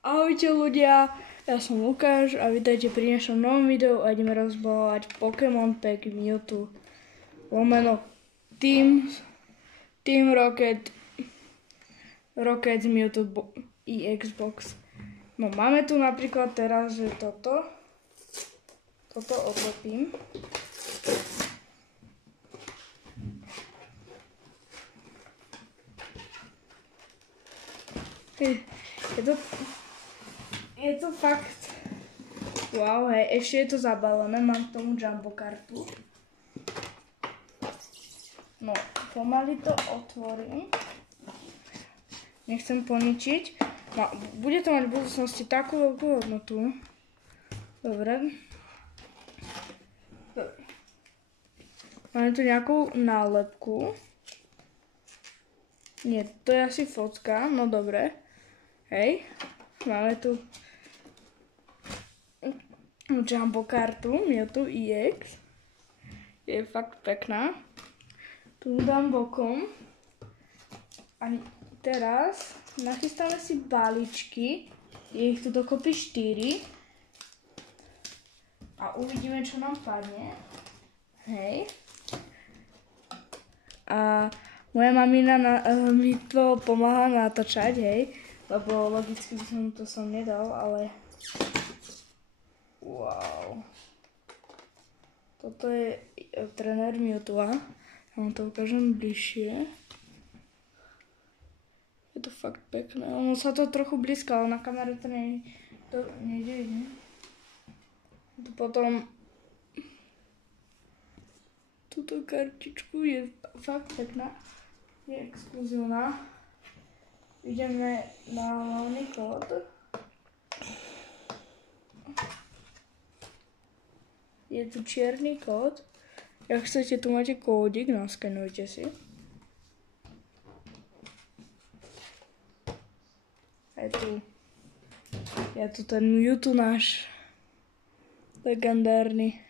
Ahojte ľudia, ja som Lukáš a vítajte pri našom novom videu a ideme rozbalovať Pokémon Pack Mewtwo lomeno Team Rocket Mewtwo EX Box. No máme tu napríklad teraz, že toto odlepím. Je to fakt, wow, hej, ešte je to zabalené, mám k tomu jumbo kartu. No, pomaly to otvorím. Nechcem poničiť. No, bude to mať v budúcnosti takú veľkú hodnotu. Dobre. Máme tu nejakú nálepku. Nie, to je asi focka, no dobre. Hej, máme tu jumbo kartu Mewtwo EX. Je fakt pekná. Tu dám bokom. A teraz nachystáme si balíčky. Je ich tu dokopy 4. A uvidíme, čo nám padne. Hej. A moja mamina mi to pomáha natáčať, hej. Lebo logicky by som to nedal, ale wow. Toto je tréner Mewtwa. Ja vám to ukážem bližšie. Je to fakt pekné. Ono sa to trochu blízka, ale na kamere to nejde vidieť. Tu potom túto kartičku je fakt pekná. Je exkluzívna. Ideme na hlavný kód. Je tu čierny kód. Ak chcete, tu máte kódik, naskenujte si. Je tu ten Mewtwo náš legendárny.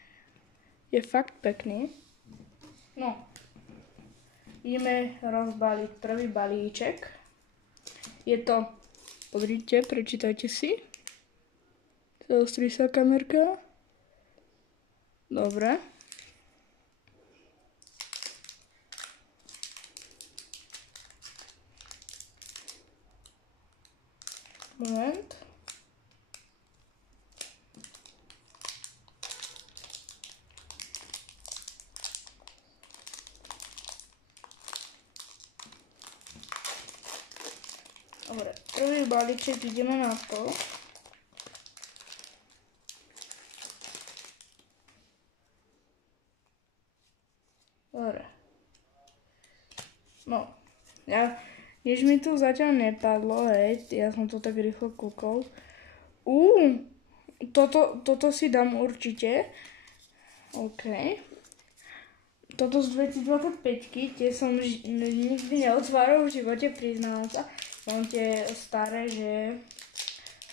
Je fakt pekný. No. Ideme rozbaliť prvý balíček. Je to, pozrite, prečítajte si. Zaostrí sa kamerka. Dobre. Moment. Dobre, prvý balíček ideme na to. Dobre. No, než mi tu zatiaľ nepadlo, hej, ja som to tak rýchlo kúkol. Toto si dám určite. OK. Toto z 2025, tie som nikdy neotváral v živote, priznám sa. Mám tie staré, že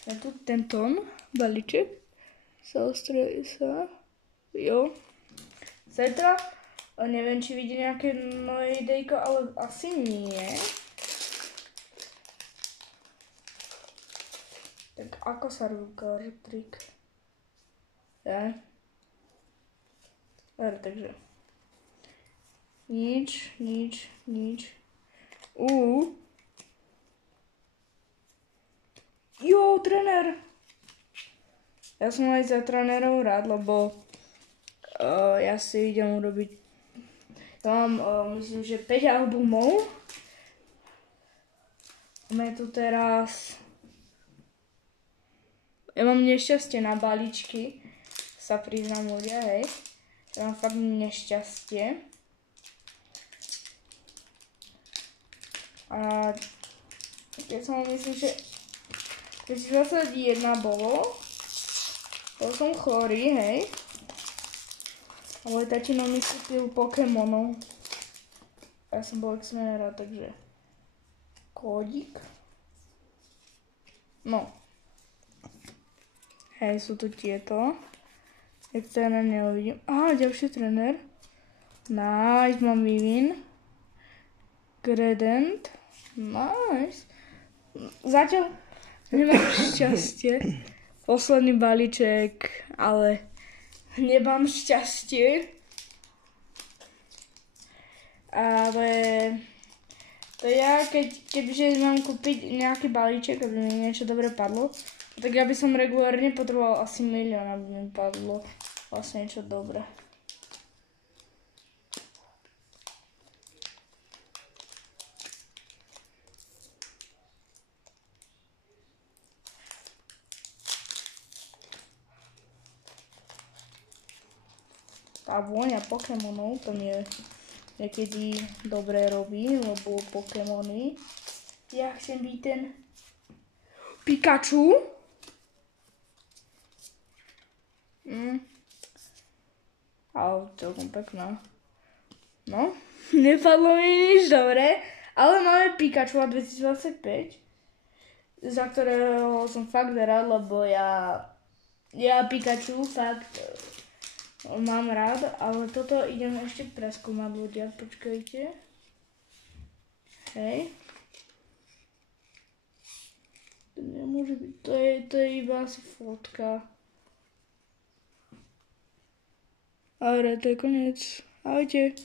je tu tento balíček. Zaostreje sa. Jo. Zajtra. Neviem, či vidí nejaké moje idejko, ale asi nie. Tak ako sa robí kartrik? Ja. Dobre, takže. Nič. Jo, tréner! Ja som aj za trénerov rád, lebo ja si idem urobiť. Ja mám, myslím, že 5 albumov. Máme tu teraz. Ja mám nešťastie na balíčky. Sa priznám ľudia, hej. Ja mám fakt nešťastie. A keď som myslím, že 2021 bolo. Bol som chorý, hej. A môj tatino mi kúpil Pokémonov. Ja som bol extrémne rád, takže kódik. No. Hej, sú tu tieto. Extrémne neuvidím. Ďalší tréner. Nice, mám Vivin. Gradent. Nice. Zatiaľ Nemám šťastie. Posledný balíček, ale nemám šťastie. Ale to ja, keďže mám kúpiť nejaký balíček, aby mi niečo dobre padlo, tak ja by som regulárne potreboval asi 1 000 000, aby mi padlo vlastne niečo dobré. Tá vôňa Pokémonov, to mi niekedy dobre robí, lebo Pokémony. Ja chcem byť ten Pikachu. Ale celkom pekná. No, nepadlo mi nič dobre, ale máme Pikachu 2025, za ktorého som fakt rád, lebo ja Pikachu fakt mám rád, ale toto idem ešte preskúmať, ľudia, počkajte. Hej. To nemôže byť, to je iba asi fotka. Ale to je koniec. Ahojte.